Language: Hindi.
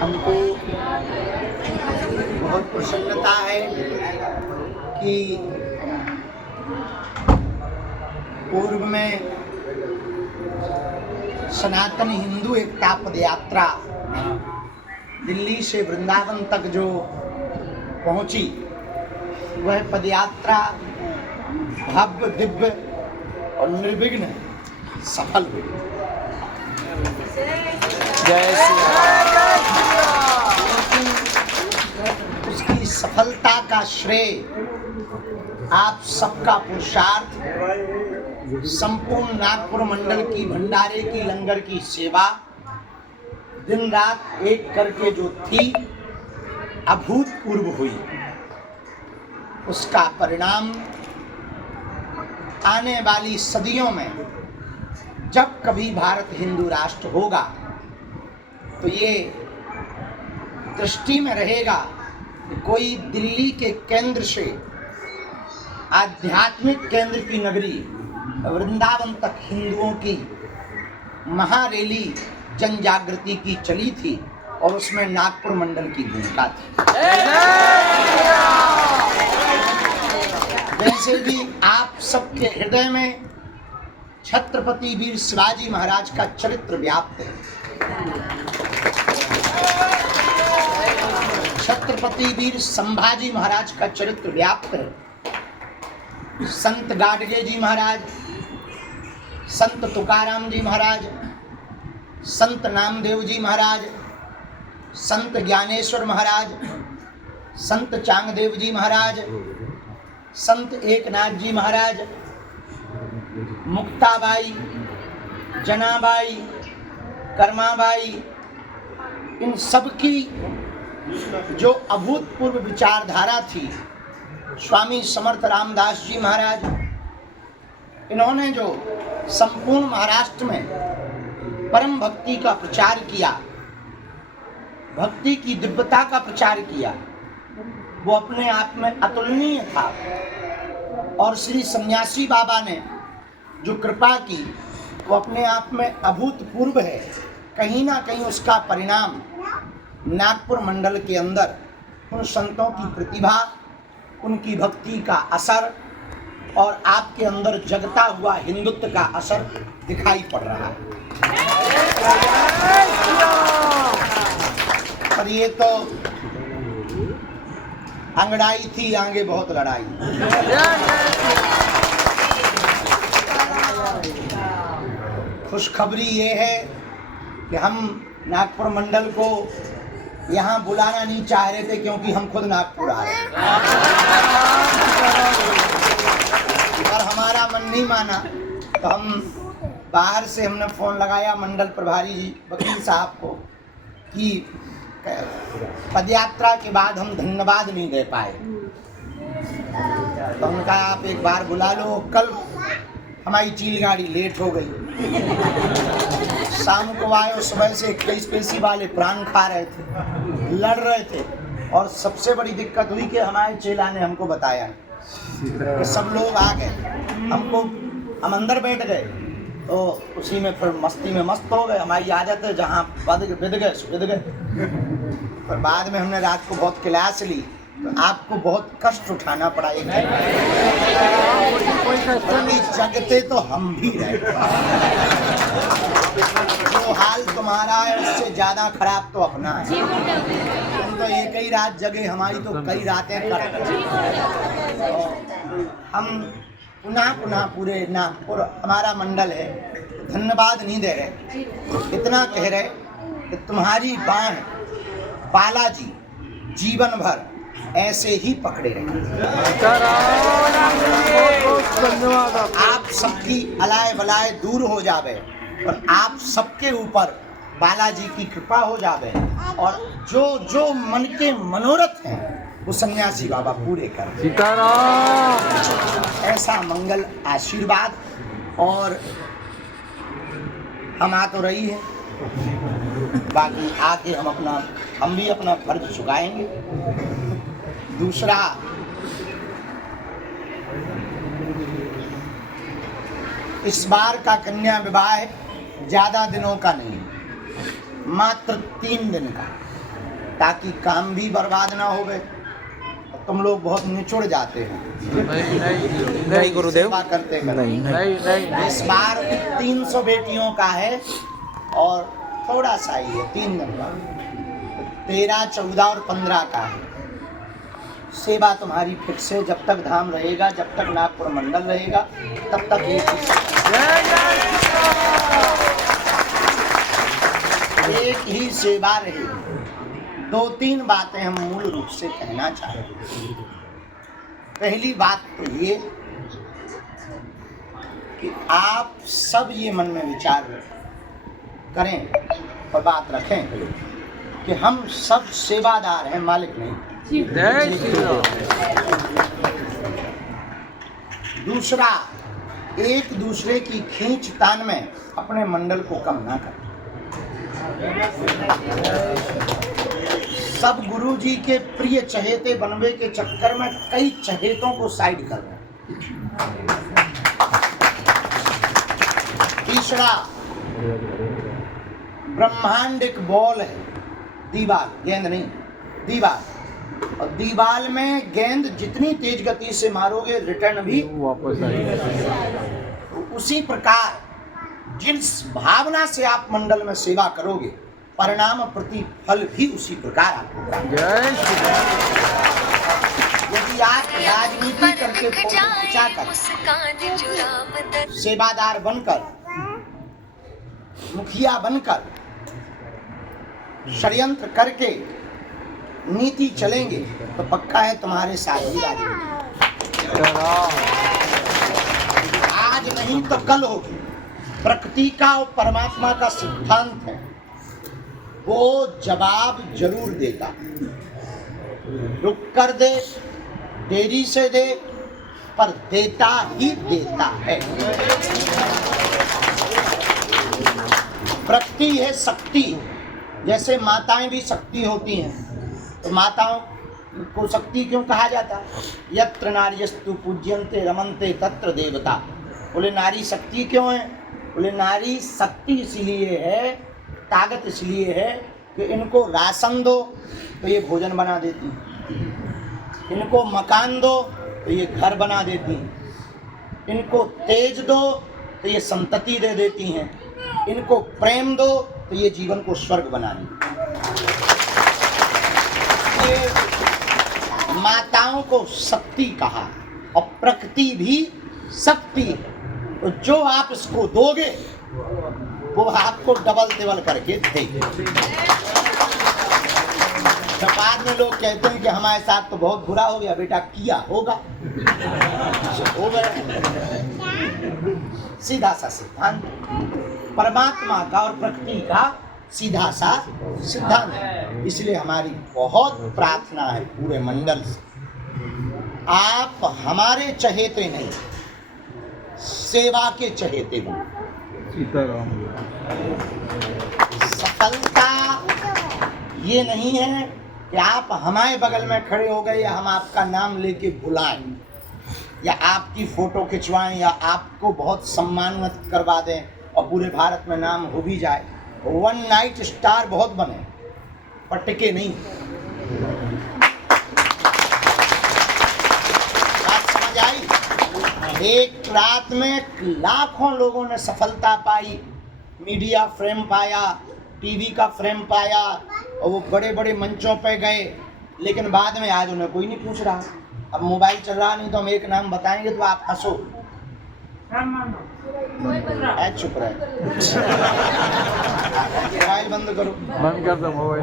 हमको बहुत प्रसन्नता है कि पूर्व में सनातन हिंदू एकता पद यात्रा दिल्ली से वृंदावन तक जो पहुंची, वह पदयात्रा भव्य, दिव्य और निर्विघ्न सफल हुई। जय श्री लेकिन उसकी सफलता का श्रेय आप सबका पुरुषार्थ, संपूर्ण नागपुर मंडल की भंडारे की लंगर की सेवा दिन रात एक करके जो थी, अभूतपूर्व हुई। उसका परिणाम आने वाली सदियों में जब कभी भारत हिंदू राष्ट्र होगा तो ये दृष्टि में रहेगा कि कोई दिल्ली के केंद्र से आध्यात्मिक केंद्र की नगरी वृंदावन तक हिंदुओं की महारैली जन जागृति की चली थी और उसमें नागपुर मंडल की भूमिका थी। जैसे भी आप सबके हृदय में छत्रपति वीर शिवाजी महाराज का चरित्र व्याप्त है, छत्रपति वीर संभाजी महाराज का चरित्र व्याप्त है, संत गाडगे जी महाराज, संत तुकाराम जी महाराज, संत नामदेव जी महाराज, संत ज्ञानेश्वर महाराज, संत चांगदेव जी महाराज, संत एकनाथ जी महाराज, मुक्ताबाई, जनाबाई, कर्माबाई, इन सब की जो अभूतपूर्व विचारधारा थी, स्वामी समर्थ रामदास जी महाराज, इन्होंने जो संपूर्ण महाराष्ट्र में परम भक्ति का प्रचार किया, भक्ति की दिव्यता का प्रचार किया, वो अपने आप में अतुलनीय था। और श्री सन्यासी बाबा ने जो कृपा की, वो अपने आप में अभूतपूर्व है। कहीं ना कहीं उसका परिणाम नागपुर मंडल के अंदर उन संतों की प्रतिभा, उनकी भक्ति का असर और आपके अंदर जगता हुआ हिंदुत्व का असर दिखाई पड़ रहा है। पर ये तो अंगड़ाई थी, आगे बहुत लड़ाई। खुशखबरी ये है कि हम नागपुर मंडल को यहाँ बुलाना नहीं चाह रहे थे, क्योंकि हम खुद नागपुर आ रहे थे और हमारा मन नहीं माना, तो हम बाहर से हमने फ़ोन लगाया मंडल प्रभारी जी वकील साहब को कि पदयात्रा के बाद हम धन्यवाद नहीं दे पाए, तो उनका आप एक बार बुला लो। कल हमारी चील गाड़ी लेट हो गई, शाम को आए, सुबह से 21 पेशी वाले प्राण खा रहे थे, लड़ रहे थे। और सबसे बड़ी दिक्कत हुई कि हमारे चेला ने हमको बताया कि सब लोग आ गए, हम अंदर बैठ गए, तो उसी में फिर मस्ती में मस्त हो गए। हमारी आदत है, जहाँ बिद गए सो बिद गए। पर बाद में हमने रात को बहुत क्लास ली, तो आपको बहुत कष्ट उठाना पड़ा। एक जगते तो हम भी रहे, जो हाल तुम्हारा है उससे ज्यादा खराब तो अपना है। तुम तो एक ही रात जगे, हमारी तो कई रातें कट। हम पुनः पुनः पूरे नागपुर हमारा मंडल है, धन्यवाद नहीं दे रहे, इतना कह रहे कि तुम्हारी बाण बालाजी जीवन भर ऐसे ही पकड़े रहे। आप सबकी अलाय बलाय दूर हो जावे और आप सबके ऊपर बालाजी की कृपा हो जावे, और जो जो मन के मनोरथ हैं वो सन्यासी बाबा पूरे कर। ऐसा मंगल आशीर्वाद। और हम आ तो रही है, बाकी आके हम भी अपना फर्ज चुकाएंगे। दूसरा, इस बार का कन्या विवाह ज़्यादा दिनों का नहीं, मात्र 3 दिन का, ताकि काम भी बर्बाद ना हो गए। तुम लोग बहुत निचुड़ जाते हैं। नहीं गुरुदेव, सेवा करते हैं। नहीं। इस बार 300 बेटियों का है और थोड़ा सा ही है, 3 दिन का। 13, 14 और 15 का है। सेवा तुम्हारी फिक्स है, जब तक धाम रहेगा, जब तक नागपुर मंडल रहेगा, तब तक एक ही सेवा रहेगी। 2-3 बातें हम मूल रूप से कहना चाहते हैं। पहली बात तो ये कि आप सब ये मन में विचार करें और बात रखें कि हम सब सेवादार हैं, मालिक नहीं। दूसरा, एक दूसरे की खींचतान में अपने मंडल को कम ना करें। सब गुरु जी के प्रिय चहेते बनवे के चक्कर में कई चहेतों को साइड कर रहे हैं। तीसरा, ब्रह्मांड एक बॉल है, दीवार, गेंद नहीं, दीवार। और दीवार में गेंद जितनी तेज गति से मारोगे रिटर्न भी वापस आएगा। उसी प्रकार जिस भावना से आप मंडल में सेवा करोगे, परिणाम प्रतिफल भी उसी प्रकार आपको। यदि आप राजनीति करके फोटो खिंचाकर, सेवादार बनकर, मुखिया बनकर, षड्यंत्र करके नीति चलेंगे, तो पक्का है तुम्हारे साथ ही राजनीति आज नहीं तो कल होगी। प्रकृति का और परमात्मा का सिद्धांत है, वो जवाब जरूर देगा। रुक कर दे, देरी से दे, पर देता ही देता है। प्रकृति है शक्ति, जैसे माताएं भी शक्ति होती हैं। तो माताओं को शक्ति क्यों कहा जाता है? यत्र नार्यस्तु पूज्यन्ते रमन्ते तत्र देवता। बोले नारी शक्ति क्यों है? बोले नारी शक्ति इसलिए है, ताकत इसलिए है कि इनको राशन दो तो ये भोजन बना देती, इनको मकान दो तो ये घर बना देती, इनको तेज दो तो ये संतति दे देती हैं, इनको प्रेम दो तो ये जीवन को स्वर्ग बना देती। माताओं को शक्ति कहा और प्रकृति भी शक्ति है। तो जो आप इसको दोगे वो आपको डबल टेबल करके देगी। तो बाद में लोग कहते हैं कि हमारे साथ तो बहुत बुरा हो गया। बेटा किया होगा, हो गया। सीधा सा सिद्धांत परमात्मा का और प्रकृति का सीधा सा सिद्धांत है। इसलिए हमारी बहुत प्रार्थना है पूरे मंडल से, आप हमारे चहेते नहीं, सेवा के चहेते बनो। सफलता ये नहीं है कि आप हमारे बगल में खड़े हो गए या हम आपका नाम लेके बुलाएं या आपकी फोटो खिंचवाएं या आपको बहुत सम्मानित करवा दें और पूरे भारत में नाम हो भी जाए। वन नाइट स्टार बहुत बने पर टिके नहीं। बात समझ आई? एक रात में लाखों लोगों ने सफलता पाई, मीडिया फ्रेम पाया, टीवी का फ्रेम पाया और वो बड़े बड़े मंचों पे गए, लेकिन बाद में आज उन्हें कोई नहीं पूछ रहा। अब मोबाइल चल रहा नहीं तो हम एक नाम बताएंगे तो आप हंसो। चुप रहे, मोबाइल बंद करो, बंद कर दो मोबाइल।